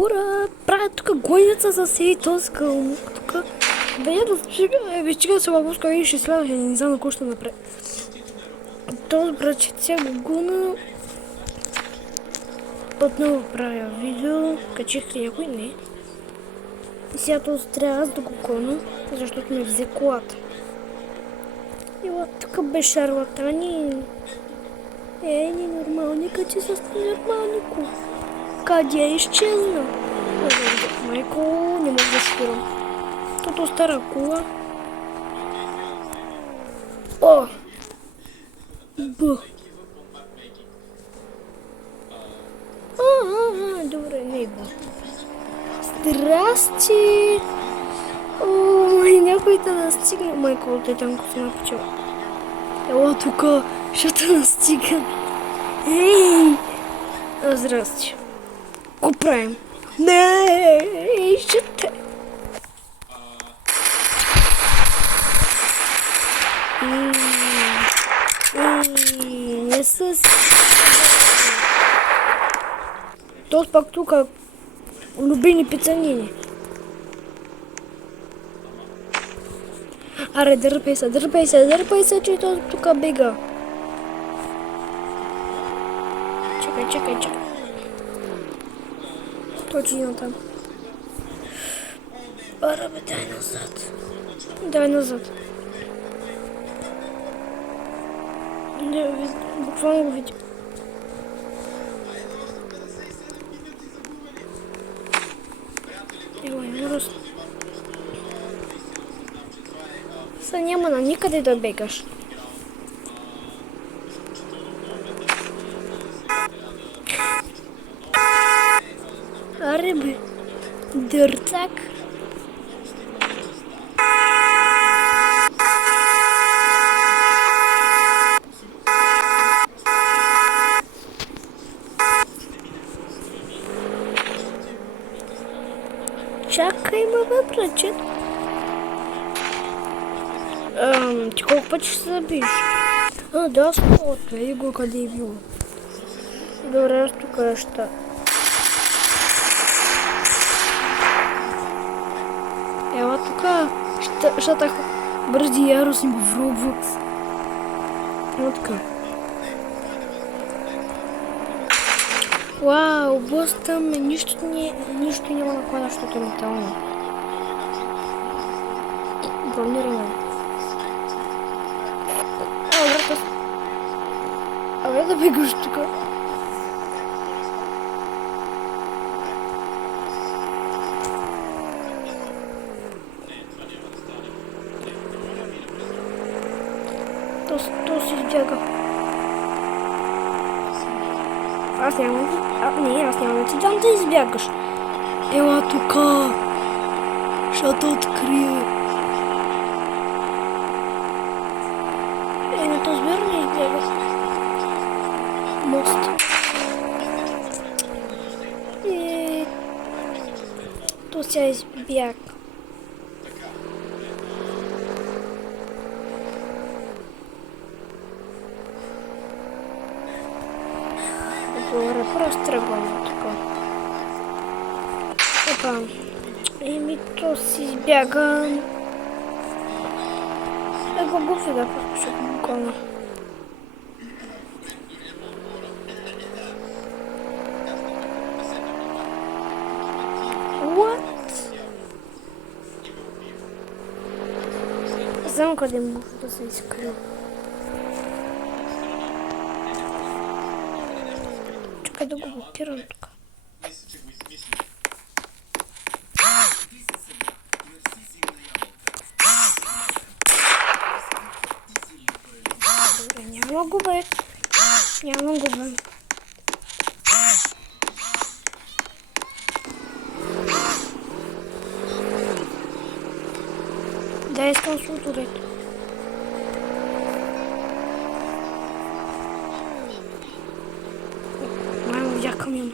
Ура! Правят тук гойница за сейтълска. Тук бе да вечига се лапуска и ще следва, не знам на кой ще напред. Този брачет сега го гуна. Отново правя видео. Качих ли някой? Не. И сега този трябва да го гона, защото ме взе колата. Ела тук бе шарлатани. Не нормални, качи с нормални коли. Къде е изчезна? Майко, не мога да шпирам. Тото стара кола. О! Б. Добре, не е Б. Здрасти! Ой, някой да настигне. Майко, те там се напочва. Ела тука, ще те настига. Ей! Здрасти. Го правим. Не, ще те. Не са си. Тот пак тук любими пицанини. Аре, дърпай се, че той тук бега. Чакай. Точно там. Аре, бе, дай назад. Не, буквално го видим. Са няма на никъде да бегаш. Аре бе, дърцак. Чакай, бе, брачет. Ти колко пъти ще се забиеш? Да, сколото. Еди го къде е било. Добре, аз тук ще. Ела тук. Ще така бързи яростни в Roblox. Ела така. Вау, босата ме нищо няма наклада, защото е метално. Бронирано. Абе да бегаш тука. То си избяга. Аз няма да ти дам да избягаш. Ела тука. Ще те открие. На този бяр не избяга. Мост. И... То сега избяг. Добре, просто тръгваме тук. Опа. Еми, то си избяга. Го буфи да ще го гона. What? Знам къде може да се изкрил. Чакай да го блокирам тук. Няма го бе. Да, искам сутурето. Май му видях камион.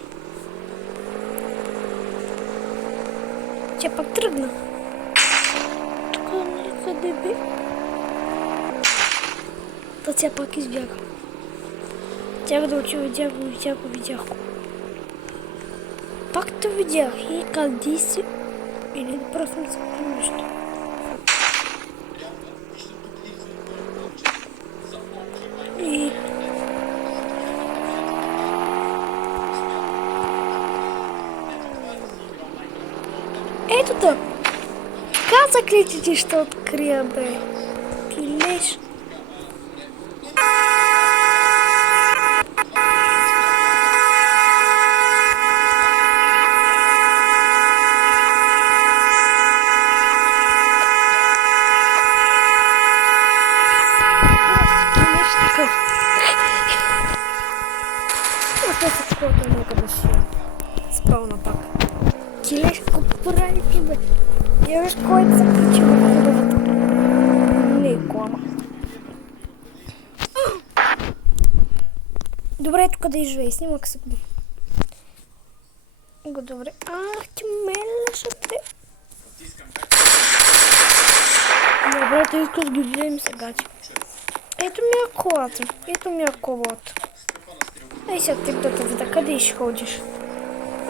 Тя пак тръгна. Тук къде бе? Та тя пак избяга. Тях да отива, видях го. Пак как ты видел? И къде си? Или просто не съм нещо? И... Ето да! Казах ли, че ти ще открия, бе? Ти леш. Спълна пак. Килеш, какво прави ти, бе? Я виж кой се включи в хубавата. Не, кома. Добре, тук да изживее. Снимак се. Добре. Ах, ти мелеше те. Добре, те искаш да ги видим сега, че. Ето ми е колата. Ето ми е колата. Ей сега ти да те видя, къде ще ходиш?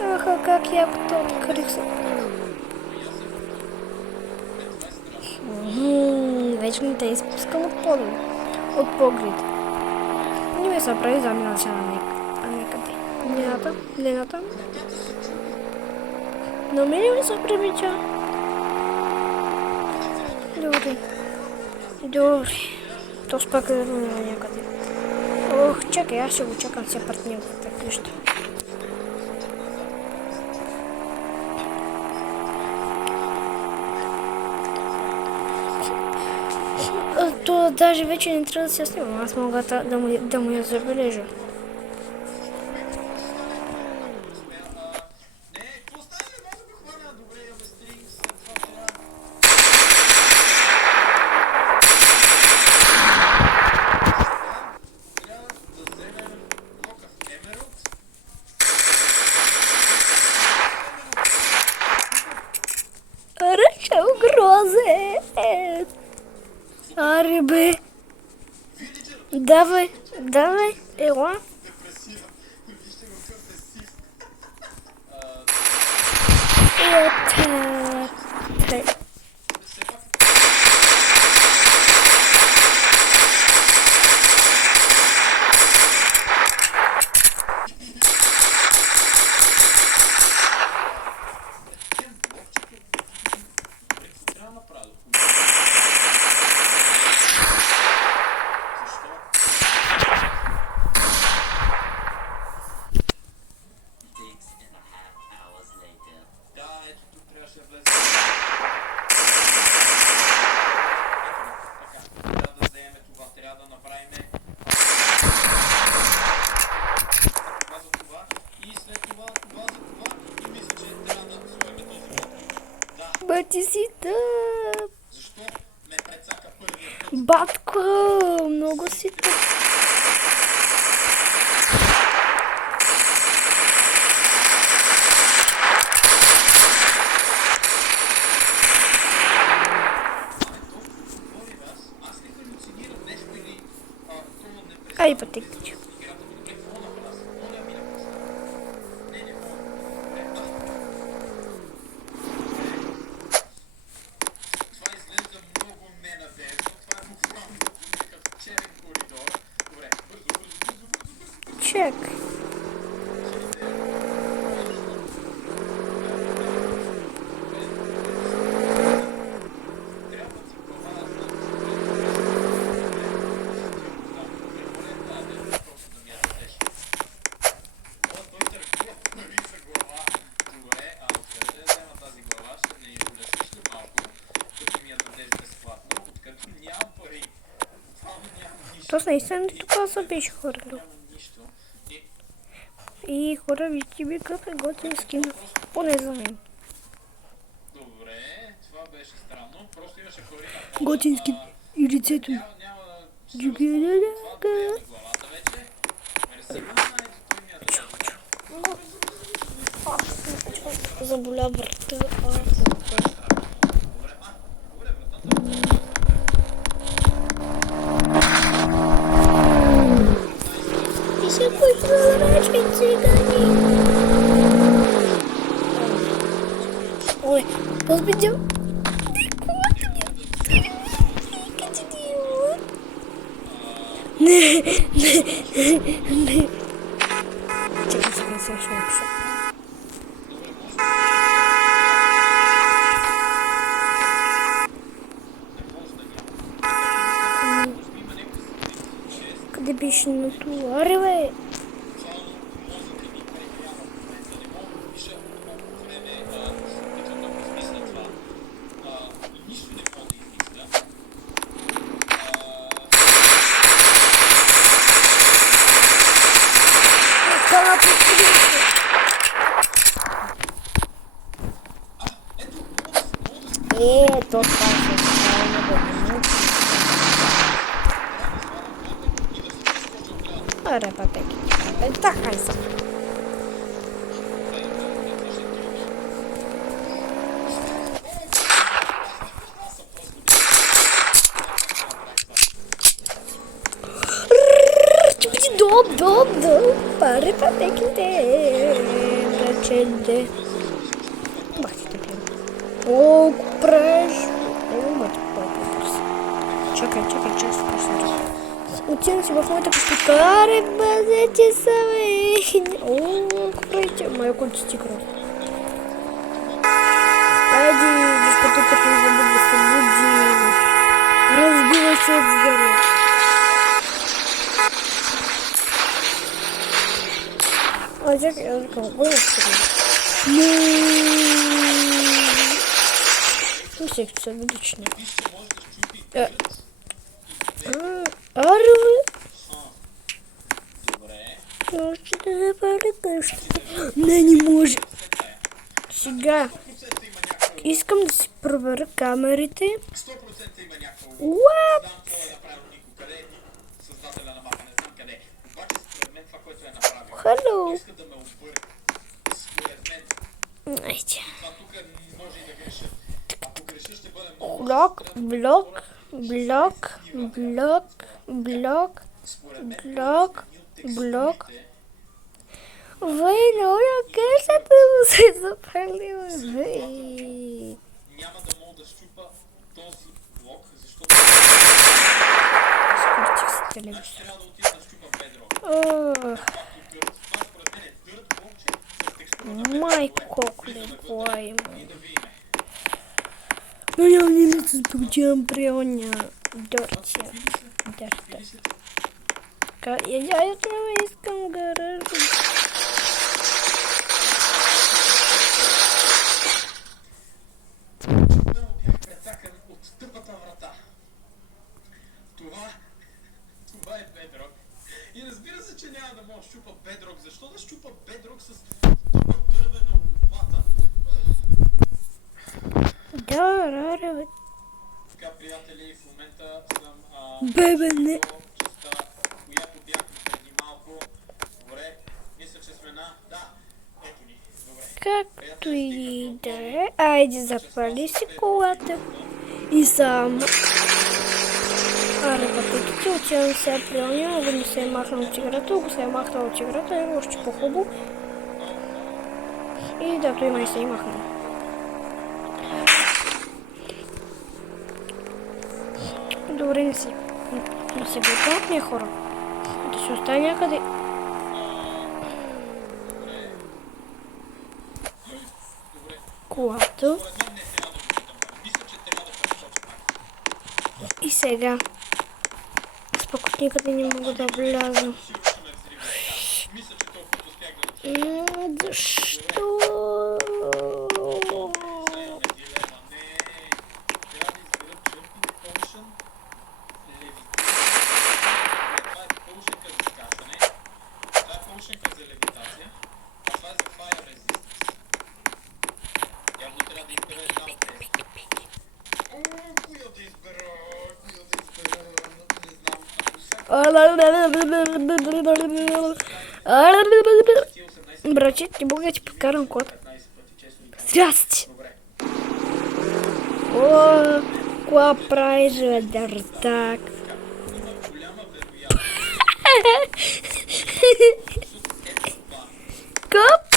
Аха, как яко те открих се. Вече не те изпускам от подъл. От поглед. Не ми се прави замина сега на някъде. Лената. Но мене ми се прибича. Добре. То спак да няма някъде. Ох, чакай, аз ще го чакам все партньор. Так нещо. То даже вече не трябва да се снимам. Аз мога да му я забележа. Ръча угрозе. Аре бе. Давай, ела. Бе, ти си тъп. Батко, много си тъп. Ай, пътекче. Чек. То наистина тук се беше хвърлил. И хора, вижте ми какъв е готин скин. Поне за мен. Добре, това беше странно. Просто имаше хори. Готин скин. И лицето ми. Главата вече. Мерси, Заболя врата. И се поиграла речки цигани. Ой, разбудил. Ты колата ми. Къде ти е? Не. Чакай сега, сега ще напиша. Къде беше на товари, бе? То това ще стане да минути. Аре, папеки. Така и са. Доб. Паре, папеките. Браченте. Бах ти така. О, преш. О, мати папа. Чакай, чакай. Отивам си в моята къща. Аре, бъдете са, бе. О, прече. Моя кот стигра. Айди, дискотеката не забудь да се буди. Разбива се от сгъра. А, чакай, я викам, кой да се мислех, че са велични. Аре, още да запали къщата. Не може. Сега искам да си проверя камерите. 100% има някакво. What? Знам кой е направил Нико къде. Създателя на мапа, не знам къде. Обаче според мен това, което е направил. Hello. Иска да ме обърне. Според мен. Айде. Това тук може и да греша. Ако греша, ще бъде много. Блок. Bueno, къщата му се запалила. Няма да мога да щупа този блок, защото Скорчих се телевизор. значи трябва да отида да щупа бедрок. Това според мен е дърт блокче с текстура на бедрок. Майко, колебой. И да видим. Но нямам не се сбудям при оня дъртия. Дърта. Я не искам гаража. Много бях прецакан от тъпата врата. Това е бедрок. И разбира се, че няма да мога да щупа бедрок. Защо да щупа бедрок с тъпа дървена лопата? Да, бе. Така, приятели, в момента съм Бебе, не. частта, която бяхме преди малко. Добре, мисля, че сме на... Да, ето ни. Добре. Както и да е. Айде, запали си колата. И сам. Аре, пътеките, отивам сега при оня, да ми се е махнал от играта. Ако се е махнал от играта, е още по-хубаво. И да, той май се е махнал. Добре, не си готвят ми хора. Да се остане някъде. Колата. И сега. Спокойно никъде не мога да вляза. Защо? Брачет, не мога да ти подкарам код. Здрасти! О, кога правиш, бе, дъртак? Къп!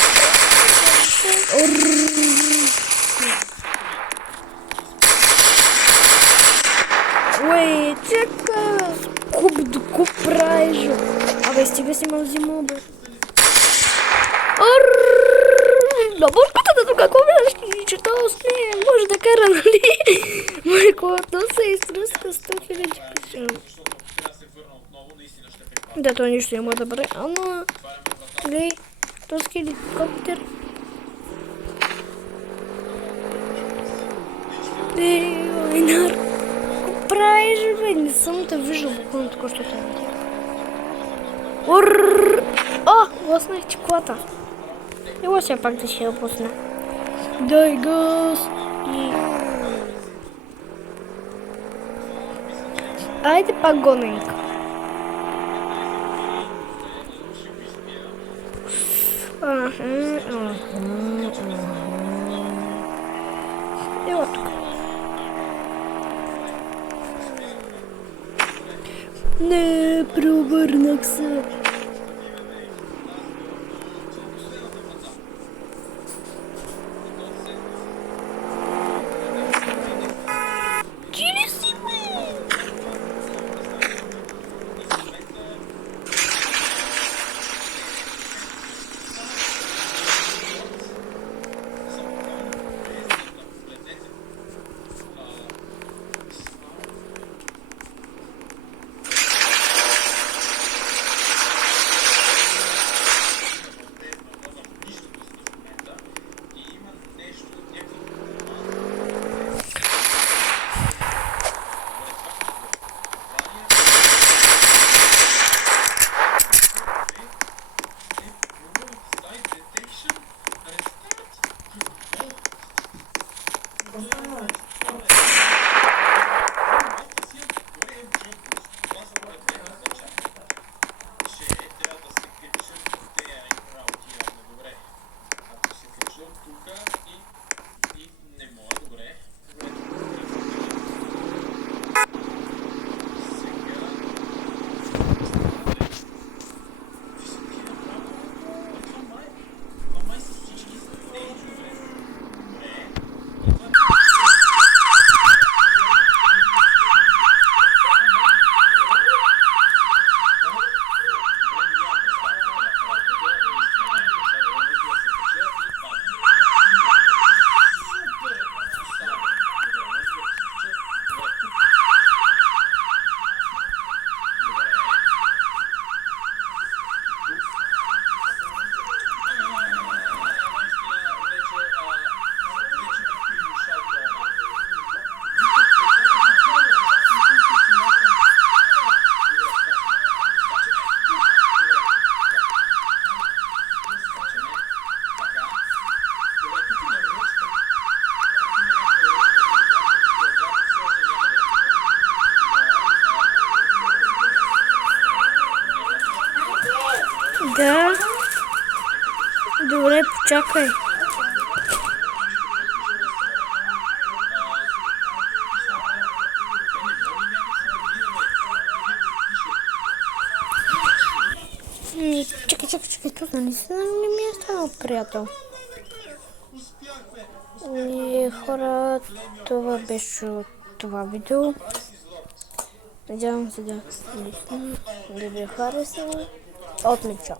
взимал бы. Да, бушката да тук, ако виждаш, че то успее, може да кара, нали? Майкото се изтръска 100 000 пиша. Да, то нищо няма да бъде, ама... Глей, този хеликоптер. Войнар. Какво правиш, бе? Не съм те виждал буквално така, що те видя. О, лъснах ти колата. Ела сега пак да ще я пусна. Дай газ. И... Айде пак гоненка. Ела тук. Не, преобърнах се. Да. Добре, почакай. Чакай, това наистина не ми е станал приятел. И хора, това беше от това видео. Надявам се да ви хареса. Отлично.